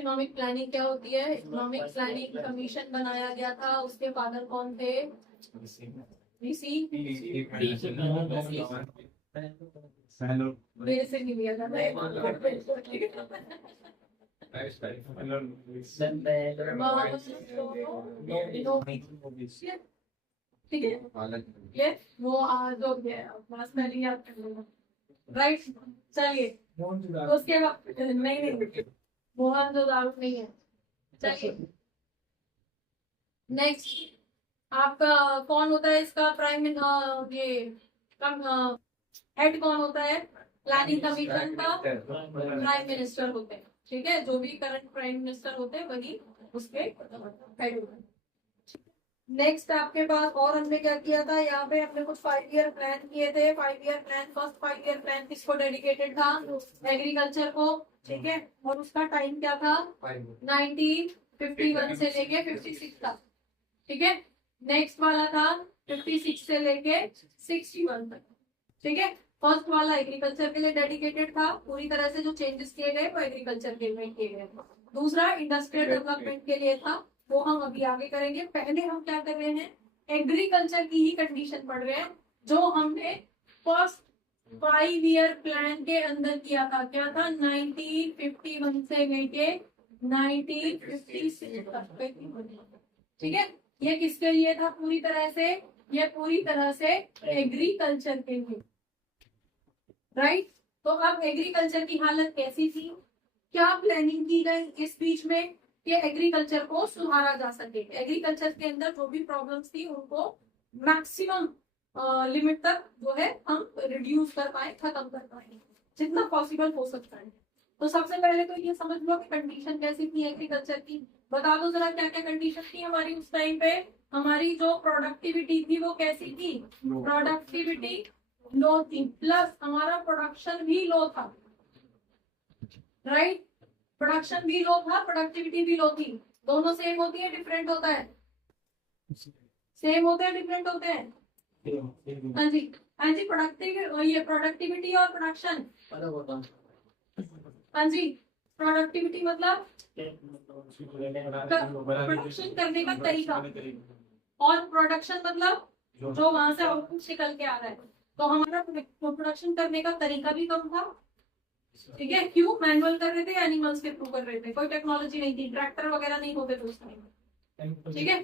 Economic planning क्या होती है? इकोनॉमिक प्लानिंग कमीशन बनाया गया था, उसके फादर कौन थे? वीसी। मेरे से नहीं लिया था ठीक है, ये वो जो पर्सनली आप कर लेना, राइट। चलिए, तो उसके बाद नहीं मोहन जो दारू नहीं है। चलिए नेक्स्ट, आपका कौन होता है इसका प्राइम, ये हेड कौन होता है प्लानिंग कमीशन का? प्राइम मिनिस्टर होते हैं, ठीक है। जो भी करंट प्राइम मिनिस्टर होते हैं वही उसके हेड होते हैं। नेक्स्ट आपके पास और हमने क्या किया था, यहाँ पे हमने कुछ 5 ईयर प्लान किए थे। 5 year plan, first 5 year plan किसको डेडिकेटेड था? एग्रीकल्चर को, ठीक है। और उसका टाइम क्या था? 1951 से लेके 56 तक, ठीक है। नेक्स्ट वाला था 56 से लेके 61 तक, ठीक है। फर्स्ट वाला एग्रीकल्चर के लिए डेडिकेटेड था, पूरी तरह से जो चेंजेस किए गए वो एग्रीकल्चर के लिए किए गए। दूसरा इंडस्ट्रियल डेवलपमेंट के लिए था, वो हम अभी आगे करेंगे। पहले हम क्या कर रहे हैं, एग्रीकल्चर की ही कंडीशन पढ़ रहे हैं, जो हमने फर्स्ट 5 ईयर प्लान के अंदर किया था। क्या था? 1951 से लेके 1956 तक, ठीक है। ये किसके लिए था पूरी तरह से? ये पूरी तरह से एग्रीकल्चर के लिए, राइट। तो अब एग्रीकल्चर की हालत कैसी थी, क्या प्लानिंग की गई इस बीच में कि एग्रीकल्चर को सुधारा जा सके? एग्रीकल्चर के अंदर जो भी प्रॉब्लम्स थी उनको मैक्सिमम लिमिट तक जो है हम रिड्यूस कर पाए, खत्म कर पाए जितना पॉसिबल हो सकता है। तो सबसे पहले तो ये समझ लो कि कंडीशन कैसी थी एग्रीकल्चर की। बता दो जरा क्या क्या कंडीशन थी हमारी उस टाइम पे। हमारी जो प्रोडक्टिविटी थी वो कैसी थी? प्रोडक्टिविटी लो थी, प्लस हमारा प्रोडक्शन भी लो था, राइट। प्रोडक्शन भी लो था, प्रोडक्टिविटी भी लो थी। दोनों सेम होती है, डिफरेंट होता है? सेम होते हैं, डिफरेंट होते हैं? हाँ जी, हाँ जी। प्रोडक्टिविटी और प्रोडक्शन, हाँ जी। प्रोडक्टिविटी मतलब प्रोडक्शन करने का तरीका, और प्रोडक्शन मतलब जो वहां से आउटपुट निकल के आ रहा है। तो हमारा प्रोडक्शन करने का तरीका भी कम था, ठीक है। क्यों? मैनुअल कर रहे थे, एनिमल्स के थ्रू कर रहे थे, कोई टेक्नोलॉजी नहीं थी, ट्रैक्टर वगैरह नहीं होते थे उस टाइम, ठीक है।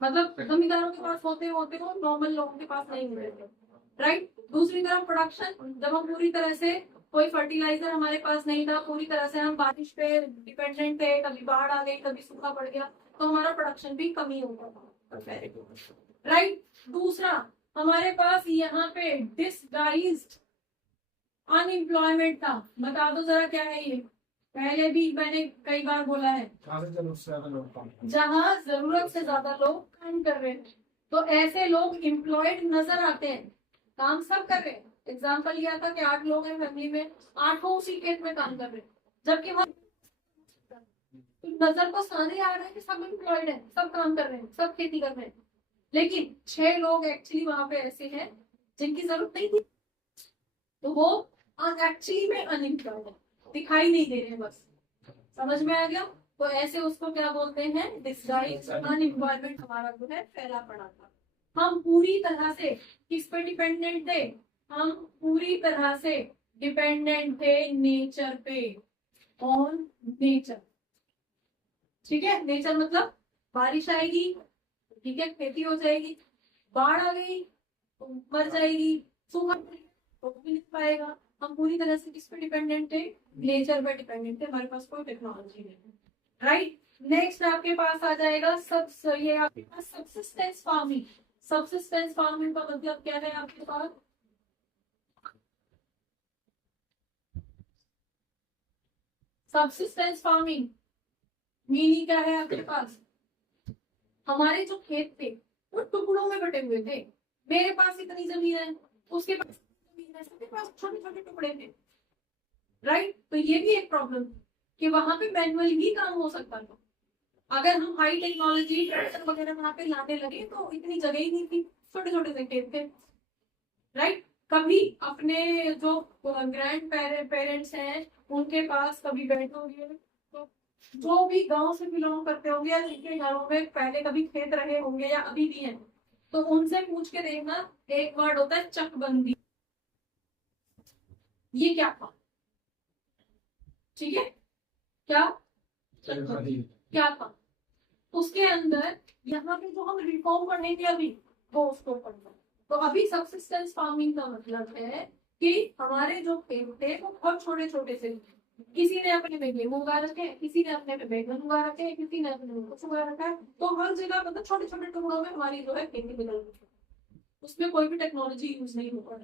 मतलब जमींदारों के पास होते हो, नॉर्मल लोगों के पास नहीं होते थे, राइट। दूसरी तरफ प्रोडक्शन, जब हम पूरी तरह से कोई फर्टिलाइजर हमारे पास नहीं था, पूरी तरह से हम बारिश पे डिपेंडेंट थे, कभी बाढ़ आ गई, कभी सूखा पड़ गया, तो हमारा प्रोडक्शन भी कम ही होता था, राइट। दूसरा, हमारे पास यहाँ पे डिसगाइज्ड अनएम्प्लॉयमेंट था। बता दो जरा क्या है ये? पहले भी मैंने कई बार बोला है, जहाँ जरूरत से ज्यादा लोग काम कर रहे हैं, तो ऐसे लोग एम्प्लॉयड नजर आते हैं, काम सब कर रहे हैं। एग्जाम्पल लिया था कि 8 लोग हैं फैमिली में, 8 उसी खेत में काम कर रहे हैं, जबकि वहाँ नजर तो सारे आ रहे हैं कि सब एम्प्लॉयड है, सब काम कर रहे हैं, सब खेती कर रहे हैं, लेकिन 6 लोग एक्चुअली वहां पे ऐसे हैं जिनकी जरूरत नहीं थी, तो वो एक्चुअली में अनएम्प्लॉयड है, दिखाई नहीं दे रहे, बस। समझ में आ गया? तो ऐसे उसको क्या बोलते हैं? डिसगाइज्ड अनएम्प्लॉयमेंट हमारा जो है फैला पड़ा था। हम पूरी तरह से किस पे डिपेंडेंट थे? हम पूरी तरह से डिपेंडेंट थे नेचर पे, ऑन नेचर, ठीक है। नेचर मतलब बारिश आएगी, ठीक है, खेती हो जाएगी, बाढ़ आ गई तो मर जाएगी, सूखा तो भी नहीं पाएगा। हम पूरी तरह से किस पे डिपेंडेंट है? नेचर पे डिपेंडेंट है, हमारे पास कोई टेक्नोलॉजी नहीं है, राइट। नेक्स्ट आपके पास आ जाएगा ये आपके पास सब्सिस्टेंस फार्मिंग। सब्सिस्टेंस फार्मिंग का मतलब क्या है आपके पास? सब्सिस्टेंस फार्मिंग मीनिंग क्या है आपके पास? हमारे जो खेत थे वो टुकड़ों में बटे हुए थे। मेरे पास इतनी जमीन है, उसके पास जमीन है, सबके पास छोटे छोटे टुकड़े थे, राइट। तो ये भी एक प्रॉब्लम कि वहां पे मैनुअली ही काम हो सकता था। अगर हम हाई टेक्नोलॉजी ट्रैक्टर वगैरह वहां पे लाने लगे तो इतनी जगह ही नहीं थी, छोटे छोटे से खेत थे, राइट। कभी अपने जो ग्रैंड पेरेंट्स हैं उनके पास कभी बैठोगे तो जो भी गांव से बिलोंग करते होंगे या जिनके घरों में पहले कभी खेत रहे होंगे या अभी भी हैं, तो उनसे पूछ के देखना, एक वर्ड होता है चकबंदी। ये क्या था? ठीक है, क्या क्या था उसके अंदर? यहाँ पे जो हम रिफॉर्म पढ़ेंगे अभी, वो उसको पढ़ना। तो अभी सबसिस्टेंस फार्मिंग का मतलब है कि हमारे जो खेत थे वो बहुत छोटे छोटे से, किसी ने अपने में गेहूं उगा रखे हैं, किसी ने अपने में बैगन उगा रखे हैं, किसी ने अपने में कुछ उगा रखा है। तो हर जगह मतलब छोटे छोटे टुकड़ों में हमारी जो है खेती बदल रही है। उसमें कोई भी टेक्नोलॉजी यूज नहीं होता,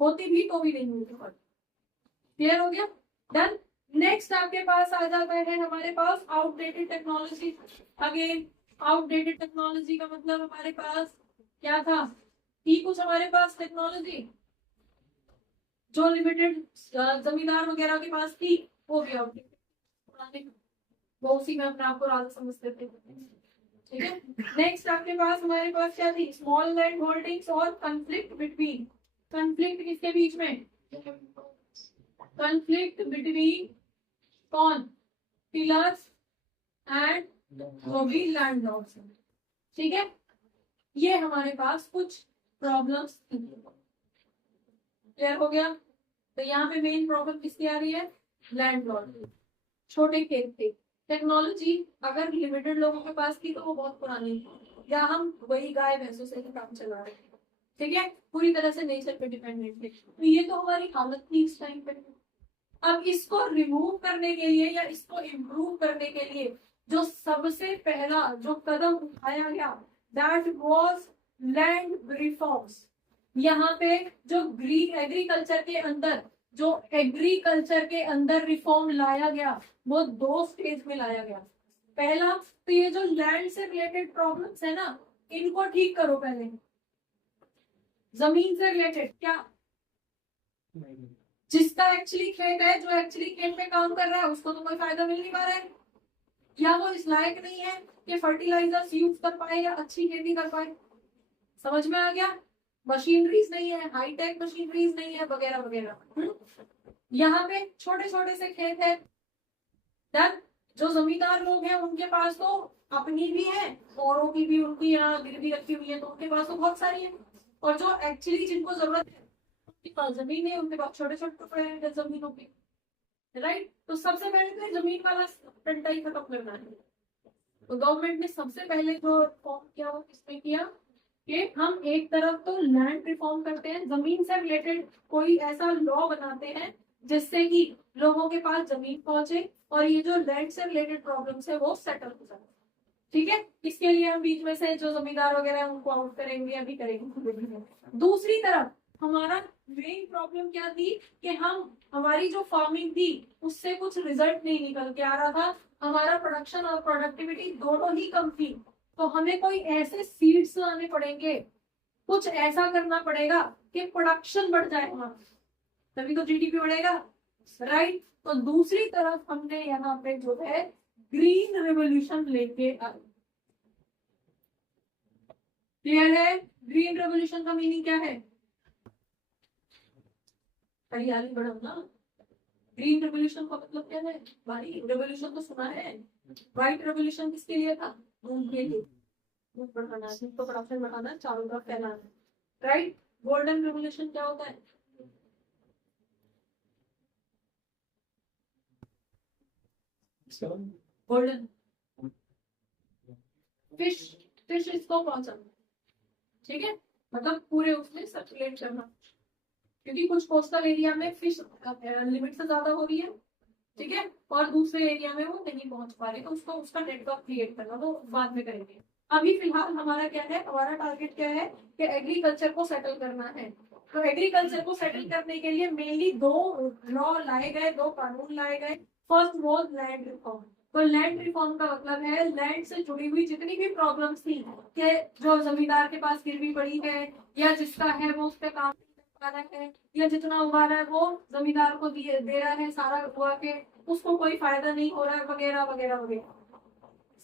होती भी तो भी नहीं होती। क्लियर हो गया? डन। नेक्स्ट आपके पास आ जाता है हमारे पास outdated technology. Again outdated technology का मतलब हमारे पास क्या था? थी कुछ हमारे पास टेक्नोलॉजी जो लिमिटेड जमींदार वगैरह के पास थी, वो भी आउटडेटेड, वो उसी में अपने आप को राजा समझते थे। ठीक है, नेक्स्ट आपके पास हमारे पास क्या थी? स्मॉल लैंड होल्डिंग्स और कंफ्लिक्ट बिटवीन। कंफ्लिक्ट किसके बीच में? कंफ्लिक्ट बिटवीन कौन? टिलर्स एंड वो भी लैंडलॉर्ड्स। ठीक है, ये हमारे पास कुछ प्रॉब्लम्स थी। क्लियर हो गया? तो यहाँ पे मेन प्रॉब्लम किसकी आ रही है? लैंडलॉर्ड। छोटे खेत थे, टेक्नोलॉजी अगर लिमिटेड लोगों के पास थी तो वो बहुत पुरानी थी, या हम वही गाय भैंसों से ही काम चला रहे थे। ठीक है, पूरी तरह से नेचर पे डिपेंडेंट थे। तो ये तो हमारी हालत थी इस टाइम पे। अब इसको रिमूव करने के लिए या इसको इम्प्रूव करने के लिए जो सबसे पहला जो कदम उठाया गया, दैट वाज लैंड रिफॉर्म्स। यहाँ पे जो एग्रीकल्चर के अंदर, जो एग्रीकल्चर के अंदर रिफॉर्म लाया गया, वो दो स्टेज में लाया गया। पहला तो ये जो लैंड से रिलेटेड प्रॉब्लम्स है ना, इनको ठीक करो पहले। जमीन से रिलेटेड क्या? जिसका एक्चुअली खेत है, जो एक्चुअली खेत में काम कर रहा है, उसको तो कोई फायदा मिल नहीं पा रहा है, या वो इस लायक नहीं है कि फर्टिलाइजर्स यूज कर पाए या अच्छी खेती कर पाए। समझ में आ गया? मशीनरीज नहीं है, हाईटेक मशीनरीज नहीं है, वगैरह वगैरह। यहाँ पे छोटे छोटे से खेत है, डन। जो जमींदार लोग हैं उनके पास तो अपनी भी है, औरों की भी उनकी यहाँ गिरवी रखी हुई है, तो उनके पास तो बहुत सारी है। और जो एक्चुअली जिनको जरूरत है उनके पास जमीन है, उनके पास छोटे छोटे टुकड़े हैं जमीनों के। राइट, तो सबसे पहले तो जमीन वाला डंडा ही खत्म करना है। तो गवर्नमेंट ने सबसे पहले जो रिफॉर्म किया वो किसमें किया कि हम एक तरफ तो लैंड रिफॉर्म करते हैं, जमीन से रिलेटेड कोई ऐसा लॉ बनाते हैं जिससे कि लोगों के पास जमीन पहुंचे और ये जो लैंड से रिलेटेड प्रॉब्लम्स है वो सेटल हो जाए। ठीक है, इसके लिए हम बीच में से जो जमींदार वगैरह है उनको आउट करेंगे, अभी करेंगे। दूसरी तरफ हमारा मेन प्रॉब्लम क्या थी कि हम हमारी जो फार्मिंग थी उससे कुछ रिजल्ट नहीं निकल के आ रहा था, हमारा प्रोडक्शन और प्रोडक्टिविटी दोनों ही कम थी। तो हमें कोई ऐसे सीड्स लाने पड़ेंगे, कुछ ऐसा करना पड़ेगा कि प्रोडक्शन बढ़ जाए हमारा, तभी तो जीडीपी बढ़ेगा। राइट, तो दूसरी तरफ हमने यहाँ पे जो है ग्रीन रेवोल्यूशन लेके आए। क्लियर है? ग्रीन रेवोल्यूशन का मीनिंग क्या है? हरियाली बढ़ाना। ग्रीन रेवोल्यूशन का मतलब क्या है भाई? रेवोल्यूशन तो सुना है। व्हाइट रेवोल्यूशन किसके लिए था? के लिए बढ़ाना, तो प्रोडक्शन बढ़ाना, चारों तरफ फैलाना। राइट, गोल्डन रेवोल्यूशन क्या होता है? गोल्डन फिश, फिश इसको पहुंचाना। ठीक है, मतलब पूरे उसमें सर्कुलेट करना, क्योंकि कुछ कोस्टल एरिया में फिश लिमिट से ज्यादा हो रही है। ठीक है, और दूसरे एरिया में वो नहीं पहुंच पा रहे, तो उसको उसका नेटवर्क क्रिएट करना, तो बाद में करेंगे। अभी फिलहाल हमारा क्या है, हमारा टारगेट क्या है कि एग्रीकल्चर को सेटल करना है। तो एग्रीकल्चर को सेटल करने के लिए मेनली दो लॉ लाए गए, दो कानून लाए गए। First was land reform. तो लैंड रिफॉर्म का मतलब है लैंड से जुड़ी हुई जितनी भी प्रॉब्लम्स थी कि जो जमींदार के पास गिरवी पड़ी है या जिसका है वो उस पर काम कर रहा है, या जितना उगा रहा है वो जमींदार को दे रहा है सारा उगा के, उसको कोई फायदा नहीं हो रहा है, वगैरह वगैरह वगैरह।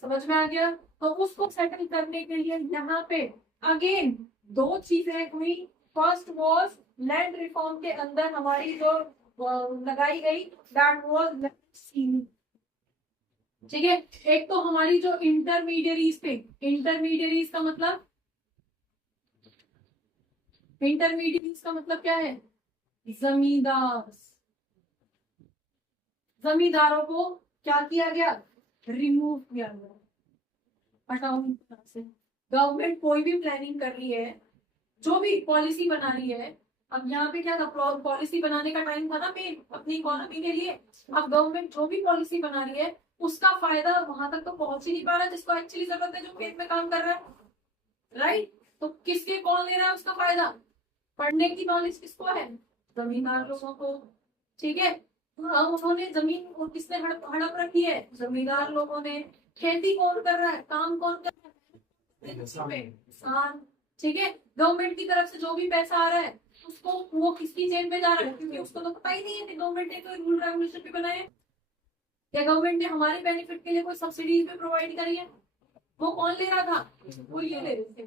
समझ में आ गया? तो उसको सेटल करने के लिए यहाँ पे अगेन दो चीजें हुई। फर्स्ट वॉज लैंड रिफॉर्म के अंदर हमारी जो लगाई गई, दैट वॉज लैंड सीलिंग। ठीक है। एक तो हमारी जो इंटरमीडियरीज थे, इंटरमीडियरीज का मतलब, इंटरमीडियरीज का मतलब क्या है? जमींदार। जमींदारों को क्या किया गया? रिमूव किया गया, हटाओ इनकी तरफ से। गवर्नमेंट कोई भी प्लानिंग कर रही है, जो भी पॉलिसी बना रही है, अब यहाँ पे क्या था, पॉलिसी बनाने का टाइम था ना मेन अपनी इकोनॉमी के लिए। अब गवर्नमेंट जो भी पॉलिसी बना रही है उसका फायदा वहां तक तो पहुंच ही नहीं पा रहा जिसको एक्चुअली जरूरत है, जो खेत में काम कर रहा है, राइट। तो किसके, कौन ले रहा है उसका फायदा? पढ़ने की नॉलेज किसको है? जमींदार लोगों को। ठीक है। तो अब उन्होंने जमीन और किसने हड़प रखी है? जमींदार लोगों ने। खेती कौन कर रहा है, काम कौन कर रहा है? किसान। ठीक है। गवर्नमेंट की तरफ से जो भी पैसा आ रहा है उसको, वो किसकी जेब में जा रहा है? क्योंकि उसको तो पता ही नहीं है कि गवर्नमेंट ने कोई रूल रेगुलेशन भी बनाए हैं, या गवर्नमेंट ने हमारे बेनिफिट के लिए कोई सब्सिडीज भी प्रोवाइड करी है। वो कौन ले रहा था? वो ये ले रहे थे,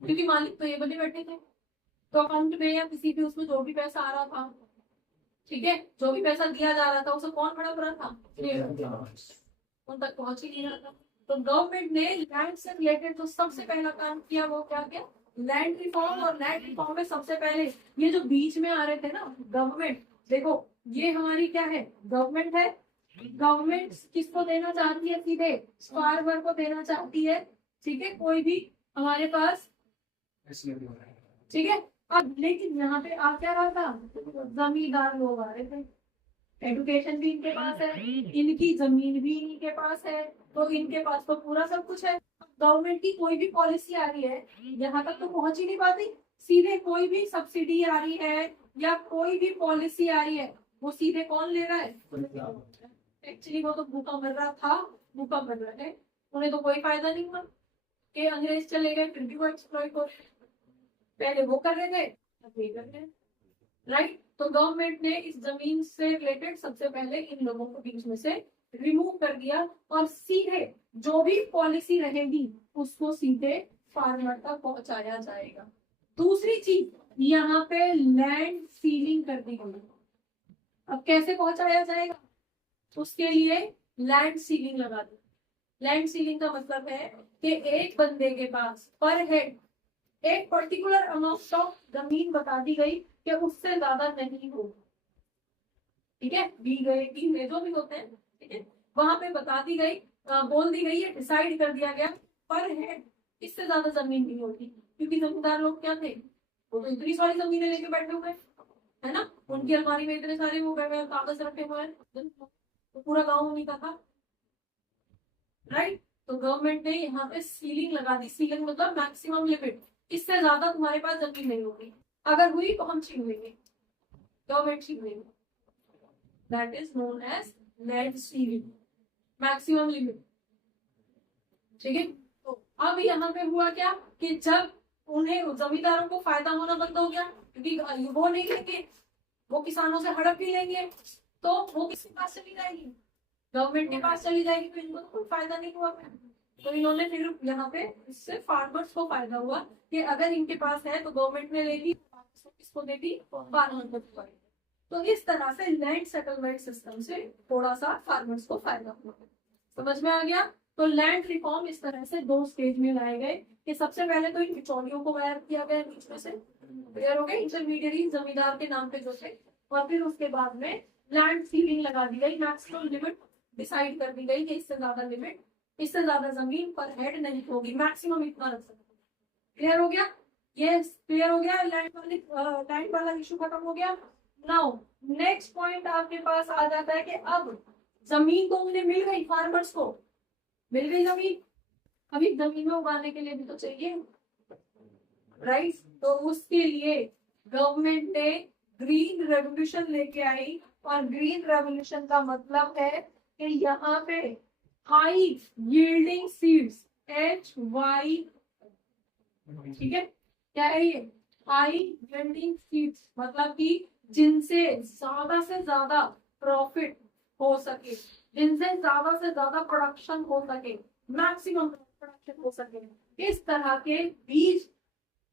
क्योंकि मालिक तो ये बने बैठे थे। तो अकाउंट में या किसी भी उसमें जो भी पैसा आ रहा था, ठीक है, जो भी पैसा दिया जा रहा था उसे कौन हड़प रहा था? उन तक पहुंच ही नहीं रहा था। तो गवर्नमेंट ने लैंड से रिलेटेड जो सबसे पहला काम किया वो क्या किया? Land reform. और लैंड रिफॉर्म में सबसे पहले ये जो बीच में आ रहे थे ना गवर्नमेंट, देखो ये हमारी क्या है? गवर्नमेंट है। गवर्नमेंट किसको देना चाहती है? सीधे फार्मर को देना चाहती है। ठीक है, कोई भी हमारे पास, ठीक है। अब लेकिन यहाँ पे आ क्या रहा था? जमींदार लोग आ रहे थे, एजुकेशन भी इनके पास है, इनकी जमीन भी इनके पास है, तो इनके पास तो पूरा सब कुछ है। गवर्नमेंट की कोई भी पॉलिसी आ रही है यहाँ तक तो पहुंच ही नहीं पाती। सीधे कोई भी सब्सिडी आ रही है या कोई भी पॉलिसी आ रही है, वो सीधे कौन ले रहा है? एक्चुअली वो तो भूखा मर रहा था, भूखा मर रहा है, उन्हें तो कोई फायदा नहीं हुआ कि अंग्रेज चले गए, फिर भी वो एक्सप्लॉइट हो रहे। पहले वो कर रहे थे, अब ये कर रहे हैं, राइट। तो गवर्नमेंट ने इस जमीन से रिलेटेड सबसे पहले इन लोगों को बीच में से रिमूव कर दिया, और सीधे जो भी पॉलिसी रहेगी उसको सीधे फार्मर तक पहुंचाया जाएगा। दूसरी चीज, यहाँ पे लैंड सीलिंग कर दी गई। अब कैसे पहुंचाया जाएगा? उसके लिए लैंड सीलिंग लगा दी। लैंड सीलिंग का मतलब है कि एक बंदे के पास पर हेड एक पर्टिकुलर अमाउंट ऑफ जमीन बता दी गई कि उससे ज्यादा नहीं हो, ठीक है, दी गई दी जो भी होते हैं, ठीक है, वहां पे बता दी गई, बोल दी गई है, डिसाइड कर दिया गया पर हेड इससे ज्यादा जमीन नहीं होती। क्योंकि जमींदार लोग क्या थे, वो तो इतनी सारी जमीनें लेके बैठे हुए है ना, उनकी अलमारी में इतने सारे वो कागज रखे हुए हैं, तो पूरा गाँव उन्हीं का था, राइट। तो गवर्नमेंट ने यहाँ पे सीलिंग लगा दी। सीलिंग मतलब मैक्सिमम लिमिट, इससे ज्यादा तुम्हारे पास जमीन नहीं होगी, अगर हुई तो हम छीन लेंगे, गवर्नमेंट छीन लेंगे। That is known as land ceiling, maximum limit, ठीक है। तो अब यहाँ पे हुआ क्या कि जब उन्हें जमींदारों को फायदा होना बंद हो गया, क्योंकि वो नहीं लेंगे, वो किसानों से हड़प भी लेंगे, तो वो किसके पास चली जाएगी? गवर्नमेंट के पास चली जाएगी, तो इनको तो कोई फायदा नहीं हुआ। तो इन्होंने फिर यहाँ पे इससे फार्मर्स को फायदा हुआ कि अगर इनके पास है तो गवर्नमेंट ने ले ली, किसको देगी? फार्मर को। तो इस तरह से लैंड सेटलमेंट सिस्टम से थोड़ा सा फार्मर्स को फायदा हुआ। समझ में आ गया? तो लैंड रिफॉर्म इस तरह से दो स्टेज में लाए गए कि सबसे पहले तो इन बिचौलियों को गायब किया गया बीच में से, क्लियर हो गए, इंटरमीडियरी जमींदार के नाम पे जो थे, और फिर उसके बाद में लैंड सीलिंग लगा दी गई, मैक्सिमम लिमिट डिसाइड कर दी गई कि इससे ज्यादा लिमिट, इससे ज्यादा जमीन पर हेड नहीं होगी, मैक्सिमम इतना रख सकते। क्लियर हो गया? ये क्लियर हो गया, लैंड वाला इशू खत्म हो गया। नाउ नेक्स्ट पॉइंट आपके पास आ जाता है कि अब जमीन तो उन्हें मिल गई, फार्मर्स को मिल गई जमीन, अभी जमीन में उगाने के लिए भी तो चाहिए, राइट। तो उसके लिए गवर्नमेंट ने ग्रीन रेवोल्यूशन लेके आई, और ग्रीन रेवोल्यूशन का मतलब है कि यहाँ पे हाई यील्डिंग सीड्स, HY, ठीक है, क्या है ये? हाई यील्डिंग सीड्स, मतलब कि जिनसे ज्यादा से ज्यादा प्रॉफिट हो सके, जिनसे ज्यादा से ज्यादा प्रोडक्शन हो सके, मैक्सिमम प्रोडक्शन हो सके, इस तरह के बीज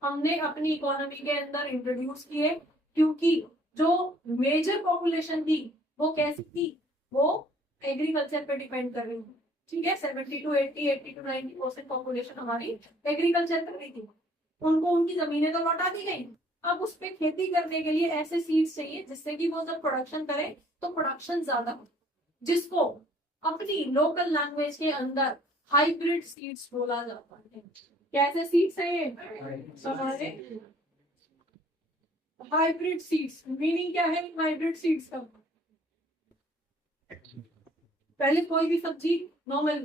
हमने अपनी इकोनॉमी के अंदर इंट्रोड्यूस किए। क्योंकि जो मेजर पॉपुलेशन थी वो कैसी थी? वो एग्रीकल्चर पे डिपेंड कर रही थी, ठीक है। 70 to 80 to 90% पॉपुलेशन हमारी एग्रीकल्चर कर रही थी। उनको उनकी जमीनें तो लौटा दी गई। अब उस पे खेती करने के लिए ऐसे सीड्स चाहिए जिससे कि वो जब प्रोडक्शन करे तो प्रोडक्शन ज्यादा हो, जिसको अपनी लोकल लैंग्वेज के अंदर हाइब्रिड सीड्स बोला जाता है। कैसे सीड्स है ये हमारे हाइब्रिड सीड्स। मीनिंग क्या है हाइब्रिड सीड्स का? पहले कोई भी सब्जी नॉर्मल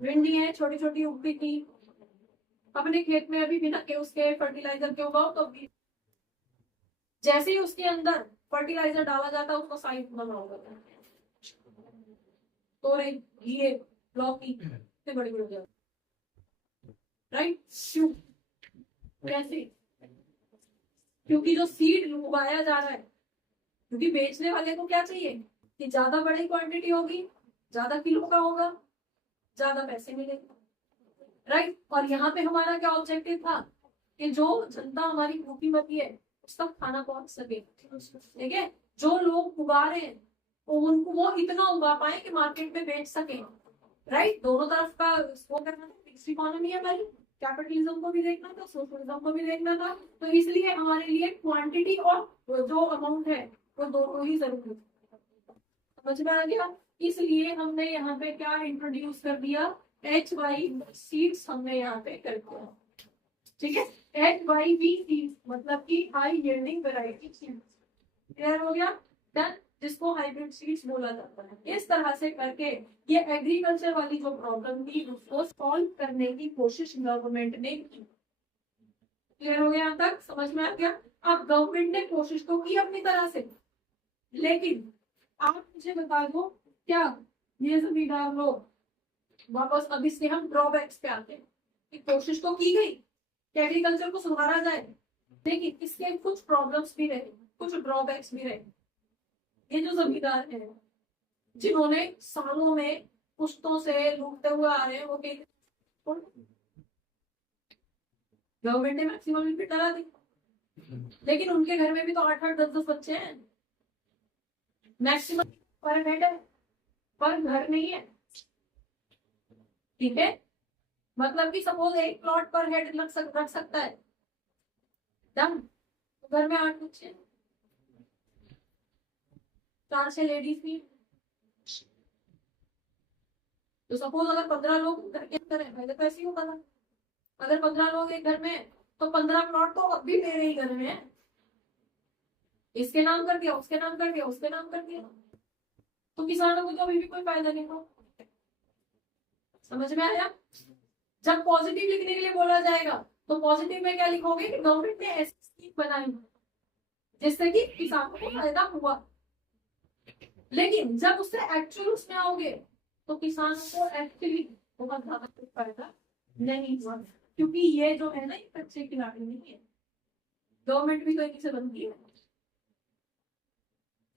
भिंडी है छोटी छोटी उगती थी अपने खेत में, अभी बिना के उसके फर्टिलाइजर के उगाओ तो भी जैसे ही उसके अंदर फर्टिलाइजर डाला जाता है उसको साइज बना होगा। तोरई घिए लौकी इतने बड़े बड़े हो जाते, राइट? क्यों? कैसे? क्योंकि जो सीड उगाया जा रहा है, क्योंकि बेचने वाले को क्या चाहिए कि ज्यादा बड़ी क्वांटिटी होगी, ज्यादा किलो का होगा, ज्यादा पैसे मिलेंगे, राइट? और यहाँ पे हमारा क्या ऑब्जेक्टिव था कि जो जनता हमारी भूखी मरी है उसका खाना पहुंच सके, ठीक है। जो लोग उगा रहे हैं उनको वो इतना उगा पाए कि मार्केट में बेच सके, राइट? दोनों तरफ का वो करना था। मिक्स इकोनॉमी है भाई, कैपिटलिज्म को भी देखना था, सोशलिज्म को भी देखना था, तो इसलिए हमारे लिए क्वांटिटी और जो अमाउंट है वो दोनों ही जरूरी है। समझ में आ गया? इसलिए हमने यहाँ पे क्या इंट्रोड्यूस कर दिया, HYV सीड्स हमने यहाँ पे कर दिया, ठीक है। HYV सीड्स मतलब कि high yielding variety seeds, clear हो गया? देन जिसको हाइब्रिड सीड्स बोला जाता है। इस तरह से करके ये एग्रीकल्चर वाली जो प्रॉब्लम थी उसको सॉल्व करने की कोशिश गवर्नमेंट ने की। क्लियर हो गया? यहाँ तक समझ में आ गया? अब गवर्नमेंट ने कोशिश तो की अपनी तरह से, लेकिन आप मुझे बता दो क्या ये जमींदार लोग वापस अब इससे हम ड्रॉबैक्स पे आते हैं कि कोशिश तो की गई कि एग्रीकल्चर को सुधारा जाए, लेकिन इसके कुछ प्रॉब्लम्स भी रहे, कुछ ड्रॉबैक्स भी रहे। ये जो जमींदार हैं जिन्होंने सालों में पुश्तों से लूटते हुए आ रहे हैं, वो गवर्नमेंट ने मैक्सिमम लिमिट लगा दी, लेकिन उनके घर में भी तो 8-8 10-10 बच्चे हैं। मैक्सिमम पर हेड है, पर घर नहीं है, ठीक है। मतलब कि सपोज एक प्लॉट पर हेड रख सकता है, डन। तो घर में 8 बच्चे, 4-6 लेडीज भी, तो सपोज अगर 15 लोग घर के अंदर है, पहले तो ऐसे ही होता था, अगर 15 लोग एक घर में तो 15 प्लॉट तो अब भी मेरे ही घर में है। इसके नाम कर दिया, उसके नाम कर दिया, उसके नाम कर दिया, तो किसानों को तो अभी भी कोई फायदा नहीं हो। समझ में आया? जब पॉजिटिव लिखने के लिए बोला जाएगा तो पॉजिटिव में क्या लिखोगे कि गवर्नमेंट ने ऐसी स्कीम बनाई जिससे कि किसानों को फायदा हुआ, लेकिन जब उससे एक्चुअल उसमें आओगे तो किसानों को एक्चुअली बहुत ज्यादा फायदा नहीं हुआ, क्योंकि ये जो है ना ये कच्चे खिलाड़ी नहीं है, गवर्नमेंट भी तो इन्हीं से बनती है।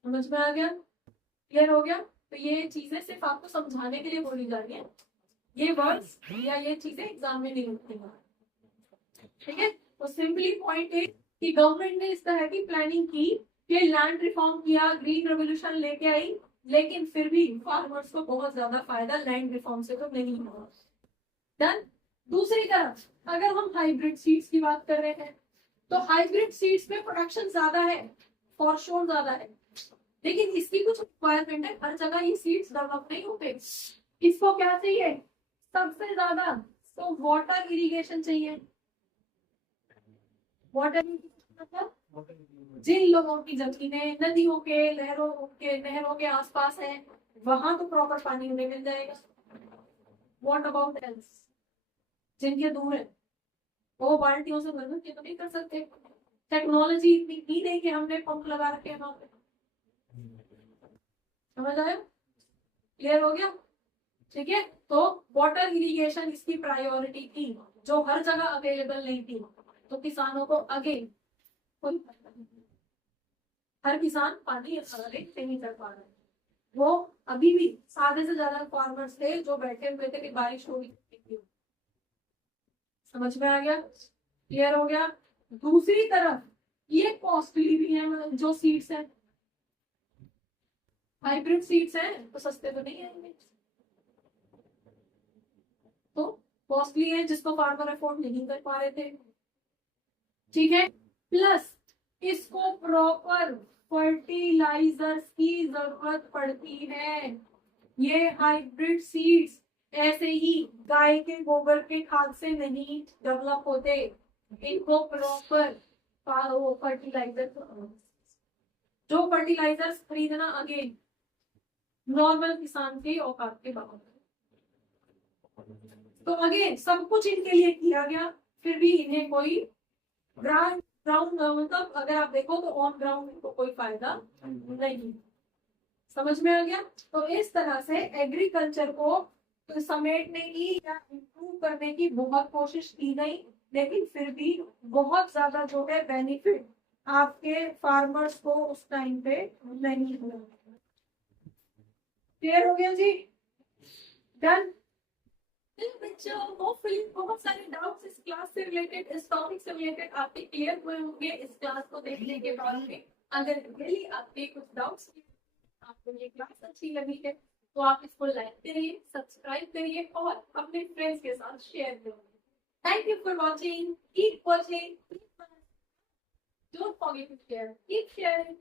समझ में आ गया? क्लियर हो गया? तो ये चीजें सिर्फ आपको समझाने के लिए बोली जा रही है, ये वर्ड्स या ये चीजें एग्जाम में नहीं होती है, ठीक है। तो सिंपली पॉइंट है कि गवर्नमेंट ने इस तरह की प्लानिंग की कि लैंड रिफॉर्म किया, ग्रीन रेवोल्यूशन लेके आई, लेकिन फिर भी फार्मर्स को बहुत ज्यादा फायदा लैंड रिफॉर्म से तो नहीं हुआ। डन। दूसरी तरफ अगर हम हाइब्रिड सीड्स की बात कर रहे हैं तो हाइब्रिड सीड्स में प्रोडक्शन ज्यादा है, फॉर श्योर ज्यादा है, लेकिन इसकी कुछ रिक्वायरमेंट है, हर जगह ये सीड्स डेवलप नहीं होते। इसको क्या चाहिए सबसे ज्यादा? तो वाटर इरिगेशन चाहिए। वाटर मतलब जिन लोगों की जमीनें नदियों के नहरों के आसपास है वहां तो प्रॉपर पानी उन्हें मिल जाएगा। व्हाट अबाउट एल्स जिनके दूर है, वो बाल्टियों से भर के तो नहीं कर सकते। टेक्नोलॉजी इतनी की नहीं कि हमने पंप लगा रखे हैं वहां पे। समझ आया? क्लियर हो गया? ठीक है। तो वाटर इरिगेशन इसकी प्रायोरिटी थी जो हर जगह अवेलेबल नहीं थी, तो किसानों को आगे हर किसान पानी अरेंज नहीं कर पा रहे। वो अभी भी आधे से ज्यादा फार्मर्स थे जो बैठे हुए थे कि बारिश होगी। समझ में आ गया? क्लियर हो गया? दूसरी तरफ ये कॉस्टली भी है जो सीड्स है, हाइब्रिड सीड्स हैं तो सस्ते तो नहीं आएंगे, तो कॉस्टली है, जिसको फार्मर अफोर्ड नहीं कर पा रहे थे। ठीक है, प्लस इसको प्रॉपर फर्टिलाइजर्स की जरूरत पड़ती है। ये हाइब्रिड सीड्स ऐसे ही गाय के गोबर के खाद से नहीं डेवलप होते, इनको प्रॉपर फर्टिलाइजर, जो फर्टिलाइजर्स खरीदना अगेन नॉर्मल किसान के औकात के बाहर। तो अगेन सब कुछ इनके लिए किया गया, फिर भी इन्हें कोई ग्राउंड ग्राउंड मतलब अगर आप देखो तो ऑन ग्राउंड इनको कोई फायदा नहीं। समझ में आ गया? तो इस तरह से एग्रीकल्चर को समेटने की या इम्प्रूव करने की बहुत कोशिश की गई, लेकिन फिर भी बहुत ज्यादा जो है बेनिफिट आपके फार्मर्स को उस टाइम पे नहीं हुआ। क्लियर हो गया जी? डन? बच्चों होपफुली बहुत सारे डाउट्स इस क्लास से रिलेटेड, इस टॉपिक से रिलेटेड आपके क्लियर हुए होंगे इस क्लास को देखने के बाद में। अगर रियली आपके कुछ डाउट्स, आपको ये क्लास अच्छी लगी है तो आप इसको लाइक करिए, सब्सक्राइब करिए और अपने फ्रेंड्स के साथ शेयर करिए। Thank you for watching, keep watching, don't forget to share, keep sharing.